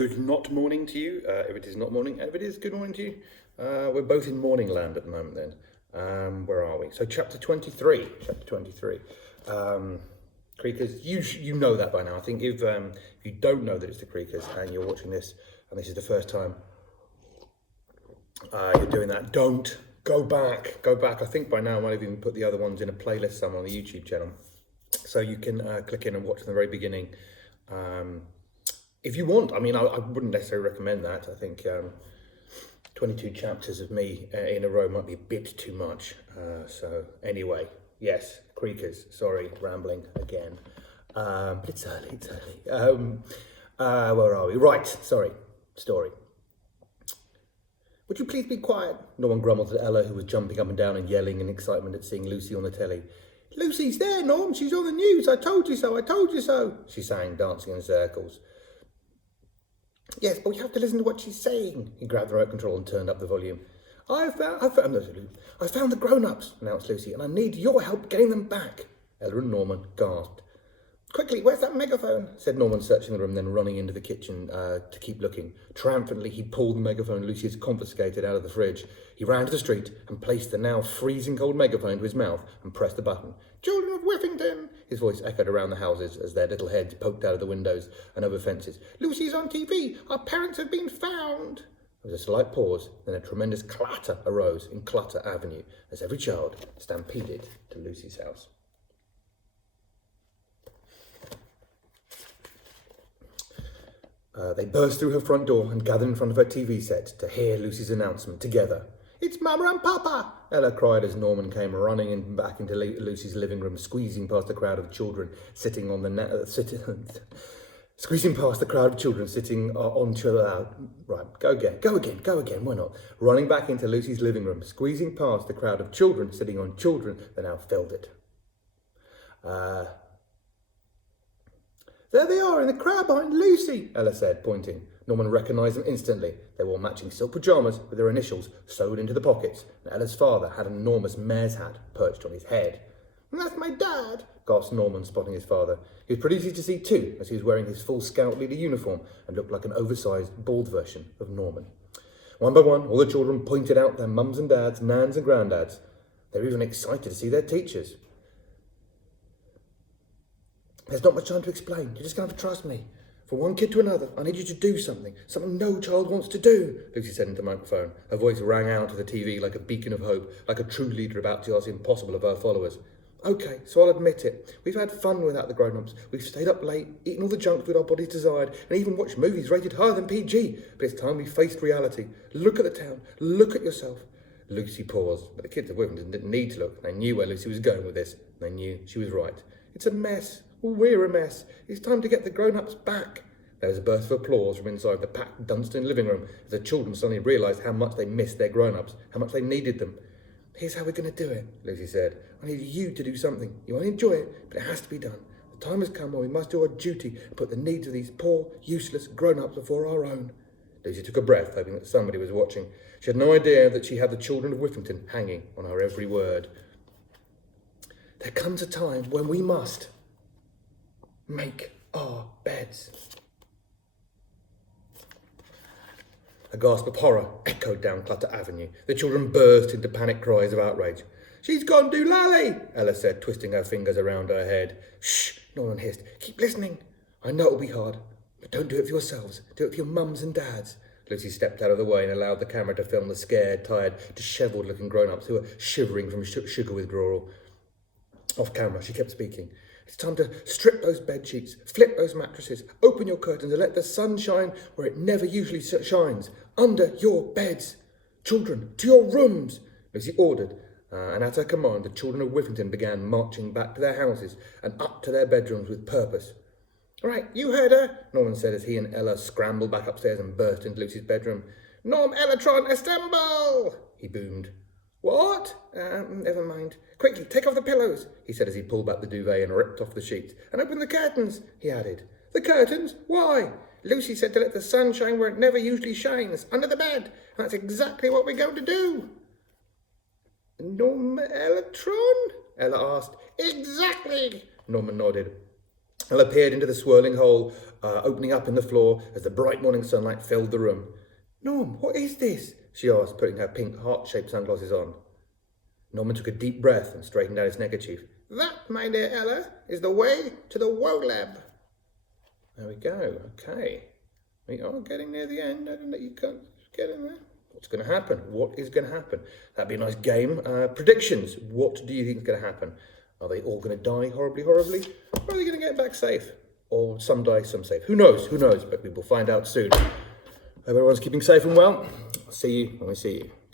good not morning to you, if it is not morning. If it is good morning to you, we're both in morning land at the moment then. Where are we? So chapter 23. Creakers, you know that by now. I think if you don't know that it's the Creakers and you're watching this and this is the first time you're doing that, don't go back. I think by now I might have even put the other ones in a playlist somewhere on the YouTube channel. So you can click in and watch from the very beginning. If you want, I mean, I wouldn't necessarily recommend that. I think 22 chapters of me in a row might be a bit too much. So anyway, yes, Creakers, sorry, rambling again. But it's early. Where are we? Right, sorry, story. Would you please be quiet? Norman grumbled at Ella, who was jumping up and down and yelling in excitement at seeing Lucy on the telly. Lucy's there, Norm, she's on the news, I told you so, she sang, dancing in circles. Yes, but we have to listen to what she's saying. He grabbed the remote control and turned up the volume. I found the grown-ups, announced Lucy, and I need your help getting them back. Ella and Norman gasped. Quickly, where's that megaphone? Said Norman, searching the room, then running into the kitchen to keep looking. Triumphantly, he pulled the megaphone Lucy had confiscated out of the fridge. He ran to the street and placed the now freezing cold megaphone to his mouth and pressed the button. Children of Whiffington! His voice echoed around the houses as their little heads poked out of the windows and over fences. Lucy's on TV! Our parents have been found! There was a slight pause, then a tremendous clatter arose in Clutter Avenue as every child stampeded to Lucy's house. They burst through her front door and gathered in front of her TV set to hear Lucy's announcement together. It's Mama and Papa! Ella cried as Norman came running back into Lucy's living room, squeezing past the crowd of children sitting on Right, go again, why not? Running back into Lucy's living room, squeezing past the crowd of children sitting on children that now filled it. There they are in the crowd behind Lucy, Ella said, pointing. Norman recognised them instantly. They wore matching silk pyjamas with their initials sewed into the pockets, and Ella's father had an enormous mare's hat perched on his head. That's my dad, gasped Norman, spotting his father. He was pretty easy to see too, as he was wearing his full scout leader uniform and looked like an oversized, bald version of Norman. One by one, all the children pointed out their mums and dads, nans and granddads. They were even excited to see their teachers. There's not much time to explain. You're just going to have to trust me. From one kid to another, I need you to do something no child wants to do, Lucy said into the microphone. Her voice rang out to the TV like a beacon of hope, like a true leader about to ask the impossible of her followers. OK, so I'll admit it. We've had fun without the grown-ups. We've stayed up late, eaten all the junk food our bodies desired, and even watched movies rated higher than PG. But it's time we faced reality. Look at the town. Look at yourself. Lucy paused, but the kids of Whiffington didn't need to look. They knew where Lucy was going with this. They knew she was right. It's a mess. Well, we're a mess. It's time to get the grown-ups back. There was a burst of applause from inside the packed Dunstan living room as the children suddenly realised how much they missed their grown-ups, how much they needed them. Here's how we're going to do it, Lucy said. I need you to do something. You won't enjoy it, but it has to be done. The time has come when we must do our duty and put the needs of these poor, useless grown-ups before our own. Lucy took a breath, hoping that somebody was watching. She had no idea that she had the children of Whiffington hanging on her every word. There comes a time when we must make our beds. A gasp of horror echoed down Clutter Avenue. The children burst into panicked cries of outrage. She's gone doolally, Ella said, twisting her fingers around her head. Shh, Norman hissed. Keep listening. I know it'll be hard, but don't do it for yourselves. Do it for your mums and dads. Lucy stepped out of the way and allowed the camera to film the scared, tired, dishevelled-looking grown-ups who were shivering from sugar withdrawal. Off camera, she kept speaking. It's time to strip those bed sheets, flip those mattresses, open your curtains and let the sun shine where it never usually shines, under your beds. Children, to your rooms, Lucy ordered, and at her command, the children of Whiffington began marching back to their houses and up to their bedrooms with purpose. All right, you heard her, Norman said as he and Ella scrambled back upstairs and burst into Lucy's bedroom. Norm Ellatron, assemble, he boomed. What? Never mind. Quickly, take off the pillows, he said as he pulled back the duvet and ripped off the sheets. And open the curtains, he added. The curtains? Why? Lucy said to let the sun shine where it never usually shines, under the bed. And that's exactly what we're going to do. Norm Ellatron? Ella asked. Exactly, Norman nodded. Ella peered into the swirling hole, opening up in the floor as the bright morning sunlight filled the room. Norm, what is this? She asked, putting her pink heart-shaped sunglasses on. Norman took a deep breath and straightened out his neckerchief. That, my dear Ella, is the way to the Woe Lab. There we go. Okay. We are getting near the end. I don't know, you can't get in there. What's going to happen? What is going to happen? That'd be a nice game. Predictions. What do you think is going to happen? Are they all going to die horribly, horribly? Or are they going to get back safe? Or some die, some safe? Who knows? Who knows? But we will find out soon. Hope everyone's keeping safe and well. I'll see you when we see you.